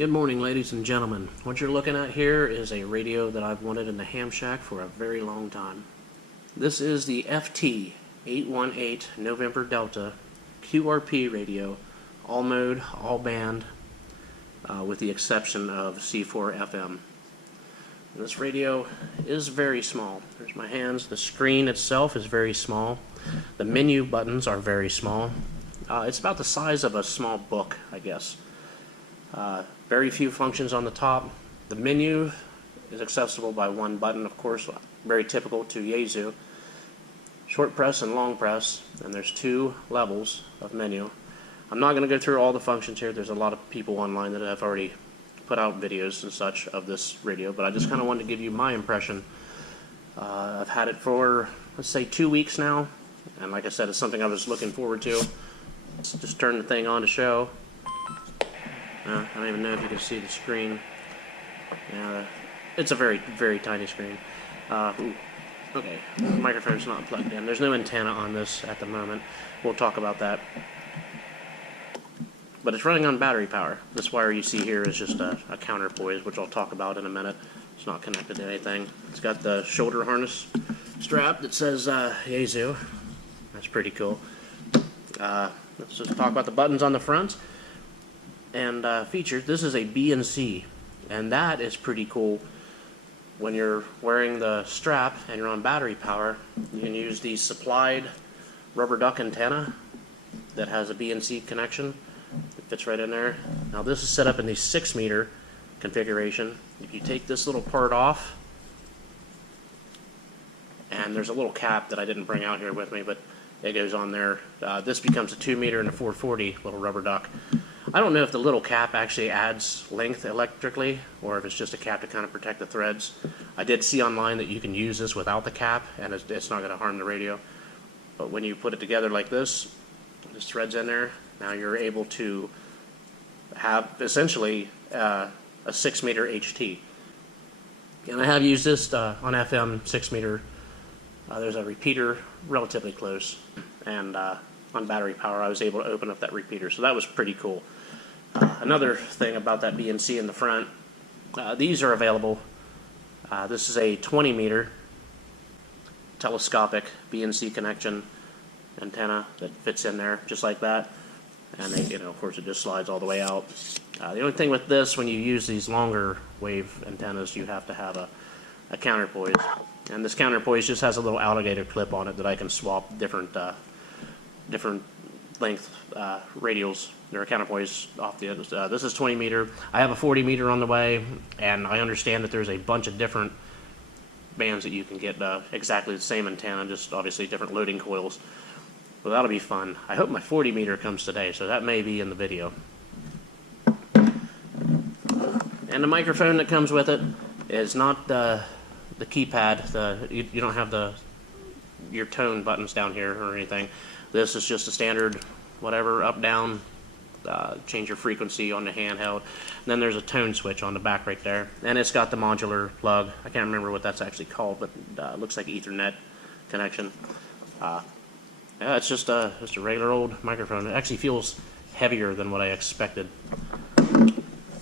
Good morning, ladies and gentlemen. What you're looking at here is a radio that I've wanted in the ham shack for a very long time. This is the FT-818 November Delta QRP radio, all mode, all band, with the exception of C4 FM. And this radio is very small. There's my hands. The screen itself is very small. The menu buttons are very small. It's about the size of a small book, I guess. Very few functions on the top. The menu is accessible by one button, of course, very typical to Yaesu. Short press and long press, and there's two levels of menu. I'm not going to go through all the functions here. There's a lot of people online that have already put out videos and such of this radio, but I just kind of wanted to give you my impression. I've had it for, let's say, 2 weeks now, and like I said, it's something I was looking forward to. Let's just turn the thing on to show. I don't even know if you can see the screen. Yeah, it's a very, very tiny screen. Okay, the microphone's not plugged in. There's no antenna on this at the moment. We'll talk about that. But it's running on battery power. This wire you see here is just a counterpoise, which I'll talk about in a minute. It's not connected to anything. It's got the shoulder harness strap that says Yaesu. That's pretty cool. Let's just talk about the buttons on the front. And featured, this is a B&C, and that is pretty cool. When you're wearing the strap and you're on battery power, you can use the supplied rubber duck antenna that has a B&C connection. It fits right in there. Now this is set up in the 6-meter configuration. If you take this little part off, and there's a little cap that I didn't bring out here with me, but it goes on there. This becomes a 2-meter and a 440 little rubber duck. I don't know if the little cap actually adds length electrically, or if it's just a cap to kind of protect the threads. I did see online that you can use this without the cap, and it's not going to harm the radio. But when you put it together like this, there's threads in there. Now you're able to have essentially a 6-meter HT. And I have used this on FM 6-meter. There's a repeater relatively close, and on battery power I was able to open up that repeater, so that was pretty cool. Another thing about that B&C in the front, these are available. This is a 20-meter telescopic B&C connection antenna that fits in there just like that, and of course it just slides all the way out. The only thing with this, when you use these longer wave antennas, you have to have a counterpoise, and this counterpoise just has a little alligator clip on it that I can swap different length radials. There are counterpoise off the other. This is 20 meter. I have a 40 meter on the way, and I understand that there's a bunch of different bands that you can get exactly the same antenna, just obviously different loading coils. Well, that'll be fun. I hope my 40 meter comes today, so that may be in the video. And the microphone that comes with it is not the keypad. You don't have your tone buttons down here or anything. This is just a standard whatever, up, down, change your frequency on the handheld. And then there's a tone switch on the back right there. And it's got the modular plug. I can't remember what that's actually called, but it looks like Ethernet connection. Yeah, it's just a regular old microphone. It actually feels heavier than what I expected.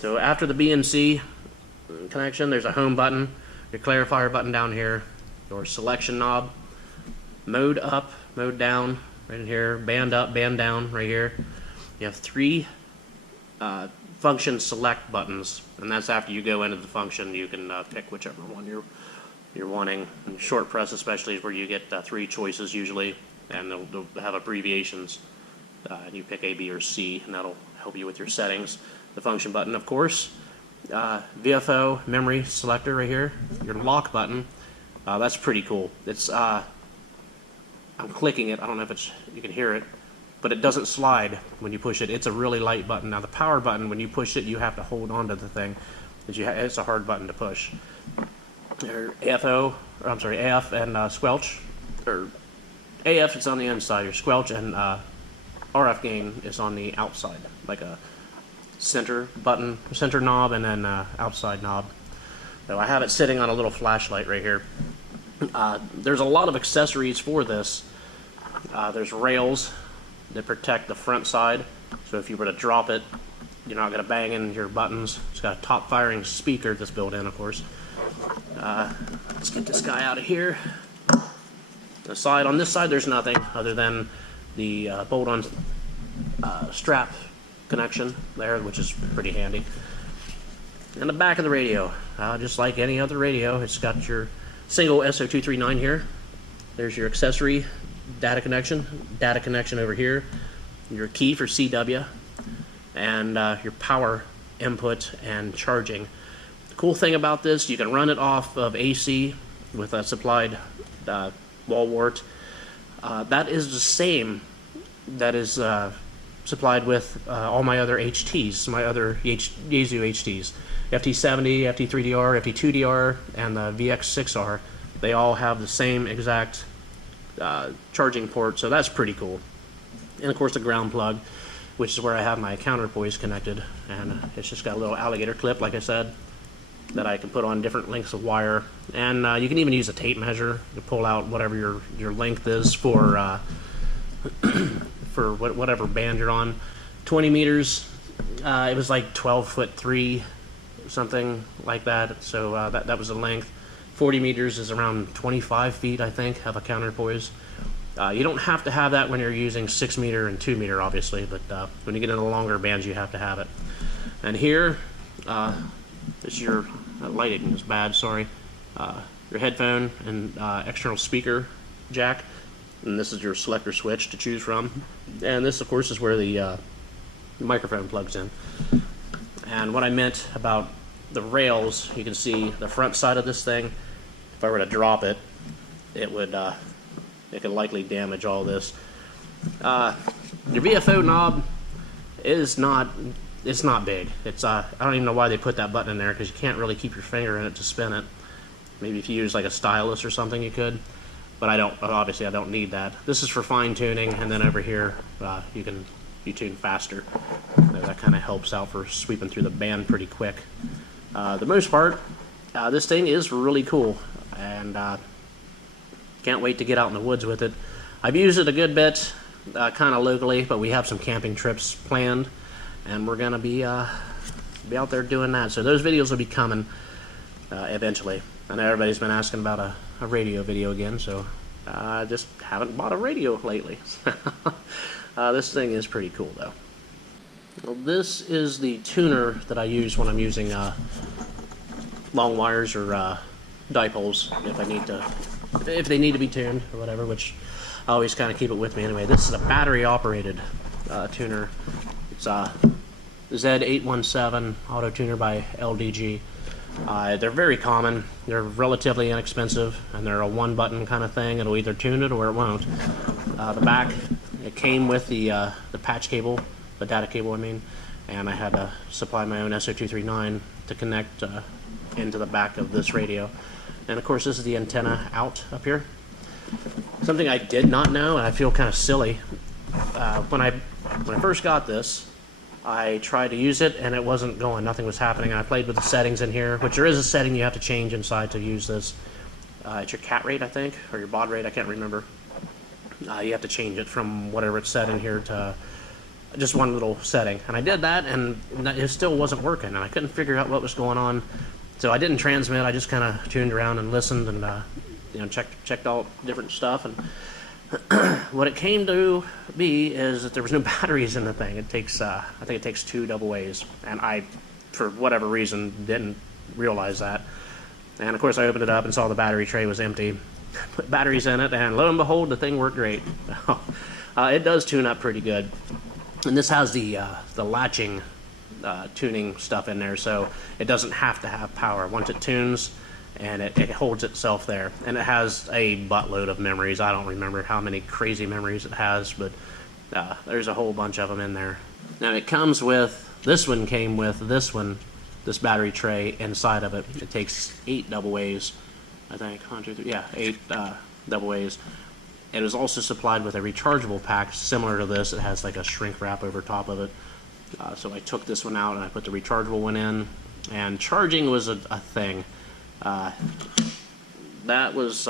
So after the B&C connection, there's a home button, your clarifier button down here, your selection knob, mode up, mode down, right in here, band up, band down, right here. You have 3 function select buttons, and that's after you go into the function. You can pick whichever one you're wanting. And short press especially is where you get 3 choices usually, and they'll have abbreviations. And you pick A, B, or C, and that'll help you with your settings. The function button, of course. VFO memory selector right here. Your lock button. That's pretty cool. It's I'm clicking it. I don't know if you can hear it, but it doesn't slide when you push it. It's a really light button. Now the power button, when you push it, you have to hold on to the thing. It's a hard button to push. AF and squelch, or AF is on the inside. Your squelch and RF gain is on the outside, like a center knob, and then outside knob. So I have it sitting on a little flashlight right here. There's a lot of accessories for this. There's rails that protect the front side, so if you were to drop it, you're not going to bang in your buttons. It's got a top firing speaker that's built in, of course. Let's get this guy out of here. On this side, there's nothing other than the bolt-on strap connection there, which is pretty handy. And the back of the radio, just like any other radio, it's got your single SO239 here. There's your accessory data connection over here, your key for CW, and your power input and charging. The cool thing about this, you can run it off of AC with a supplied wall wart. That is the same that is supplied with all my other HTs, my other Yaesu HTs. FT-70, FT-3DR, FT-2DR, and the VX6R. They all have the same exact charging port, so that's pretty cool. And of course the ground plug, which is where I have my counterpoise connected, and it's just got a little alligator clip, like I said, that I can put on different lengths of wire. And you can even use a tape measure to pull out whatever your length is for for whatever band you're on. 20 meters, it was like 12'3", something like that, so that was the length. 40 meters is around 25 feet, I think, of a counterpoise. You don't have to have that when you're using 6 meter and 2 meter, obviously, but when you get into longer bands, you have to have it. And here, this is your lighting is bad, sorry. Your headphone and external speaker jack, and this is your selector switch to choose from. And this, of course, is where the microphone plugs in. And what I meant about the rails, you can see the front side of this thing. If I were to drop it, it could likely damage all this. Your VFO knob is not big. It's I don't even know why they put that button in there, because you can't really keep your finger in it to spin it. Maybe if you use like a stylus or something you could, but obviously I don't need that. This is for fine tuning, and then over here you tune faster. So that kind of helps out for sweeping through the band pretty quick. The most part, this thing is really cool, and can't wait to get out in the woods with it. I've used it a good bit, kind of locally, but we have some camping trips planned, and we're gonna be out there doing that. So those videos will be coming eventually. I know everybody's been asking about a radio video again, so I just haven't bought a radio lately. This thing is pretty cool, though. Well, this is the tuner that I use when I'm using long wires or dipoles, if they need to be tuned or whatever, which I always kind of keep it with me anyway. This is a battery-operated tuner. It's a Z817 auto tuner by LDG. They're very common. They're relatively inexpensive, and they're a one-button kind of thing. It'll either tune it or it won't. The back, it came with the patch cable, the data cable, I mean, and I had to supply my own SO239 to connect into the back of this radio. And of course, this is the antenna out up here. Something I did not know, and I feel kind of silly. When I first got this, I tried to use it, and it wasn't going. Nothing was happening. I played with the settings in here, which there is a setting you have to change inside to use this. It's your cat rate, I think, or your baud rate. I can't remember. You have to change it from whatever it's set in here to just one little setting. And I did that, and it still wasn't working, and I couldn't figure out what was going on. So I didn't transmit. I just kind of tuned around and listened, and checked all different stuff. And what it came to be is that there was no batteries in the thing. It takes, I think it takes 2 double A's, and I, for whatever reason, didn't realize that. And of course, I opened it up and saw the battery tray was empty. Put batteries in it, and lo and behold, the thing worked great. It does tune up pretty good, and this has the latching tuning stuff in there, so it doesn't have to have power. Once it tunes, and it holds itself there, and it has a buttload of memories. I don't remember how many crazy memories it has, but there's a whole bunch of them in there. Now it comes with, this one came with this battery tray inside of it. It takes 8 double A's, I think. 1, 2, 3, yeah, 8 double A's. It is also supplied with a rechargeable pack similar to this. It has like a shrink wrap over top of it. So I took this one out and I put the rechargeable one in, and charging was a thing. That was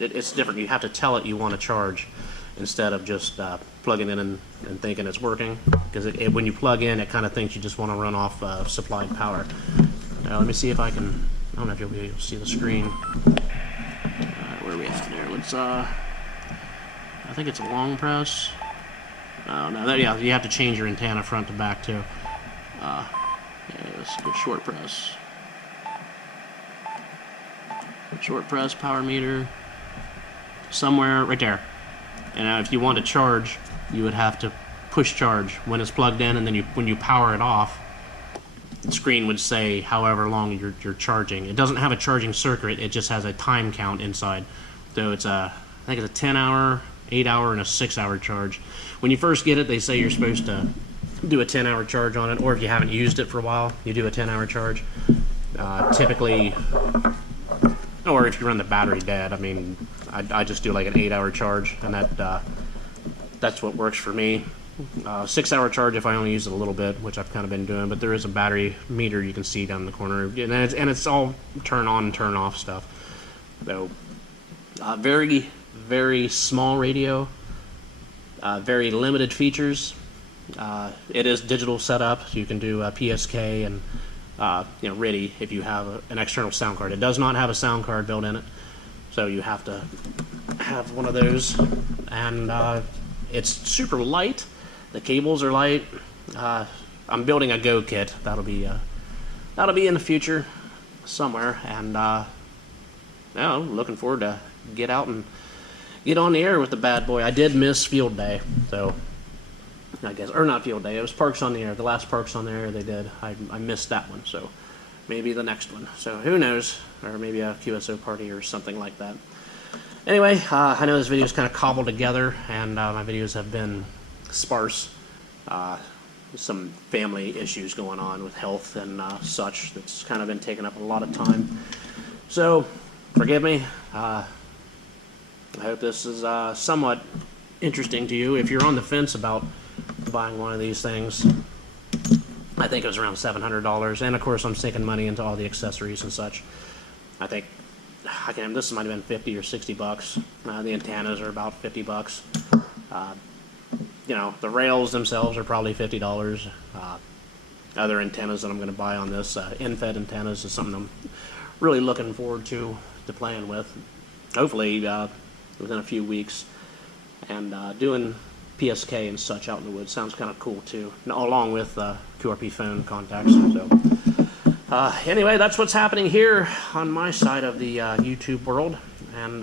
it's different. You have to tell it you want to charge instead of just plugging in and thinking it's working, because when you plug in, it kind of thinks you just want to run off supplied power. Now let me see if I can. I don't know if you'll be able to see the screen. Where are we at there? Let's. I think it's a long press. Oh no, yeah, you have to change your antenna front to back too. Yeah, let's go short press. Short press, power meter, somewhere right there. And if you want to charge, you would have to push charge when it's plugged in, and then when you power it off, the screen would say however long you're charging. It doesn't have a charging circuit, it just has a time count inside. So it's I think it's a 10-hour, 8-hour, and a 6-hour charge. When you first get it, they say you're supposed to do a 10-hour charge on it, or if you haven't used it for a while, you do a 10-hour charge. Typically, or if you run the battery dead, I mean, I just do like an 8-hour charge, and that's what works for me. 6-hour charge if I only use it a little bit, which I've kind of been doing, but there is a battery meter you can see down in the corner, and it's all turn on and turn off stuff. So, very, very small radio, very limited features. It is digital setup, so you can do PSK and RIDI if you have an external sound card. It does not have a sound card built in it, so you have to have one of those. And it's super light. The cables are light. I'm building a Go kit. That'll be in the future somewhere. And looking forward to get out and get on the air with the bad boy. I did miss field day, so. I guess, or not field day, it was Parks on the Air. The last Parks on the Air they did, I missed that one, so maybe the next one. So who knows, or maybe a QSO party or something like that. Anyway, I know this video is kind of cobbled together, and my videos have been sparse. Some family issues going on with health and such that's kind of been taking up a lot of time. So, forgive me. I hope this is somewhat interesting to you. If you're on the fence about buying one of these things, I think it was around $700, and of course I'm sinking money into all the accessories and such. I think this might have been 50 or 60 bucks. The antennas are about 50 bucks. The rails themselves are probably $50. Other antennas that I'm going to buy on this, in-fed antennas, is something I'm really looking forward to playing with. Hopefully within a few weeks, and doing PSK and such out in the woods sounds kind of cool too, along with QRP phone contacts. So anyway, that's what's happening here on my side of the YouTube world, and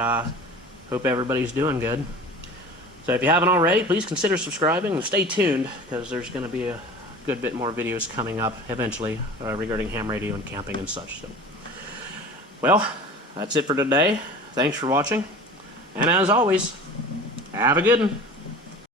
hope everybody's doing good. So if you haven't already, please consider subscribing and stay tuned, because there's going to be a good bit more videos coming up eventually regarding ham radio and camping and such. So, well, that's it for today. Thanks for watching, and as always, have a good one.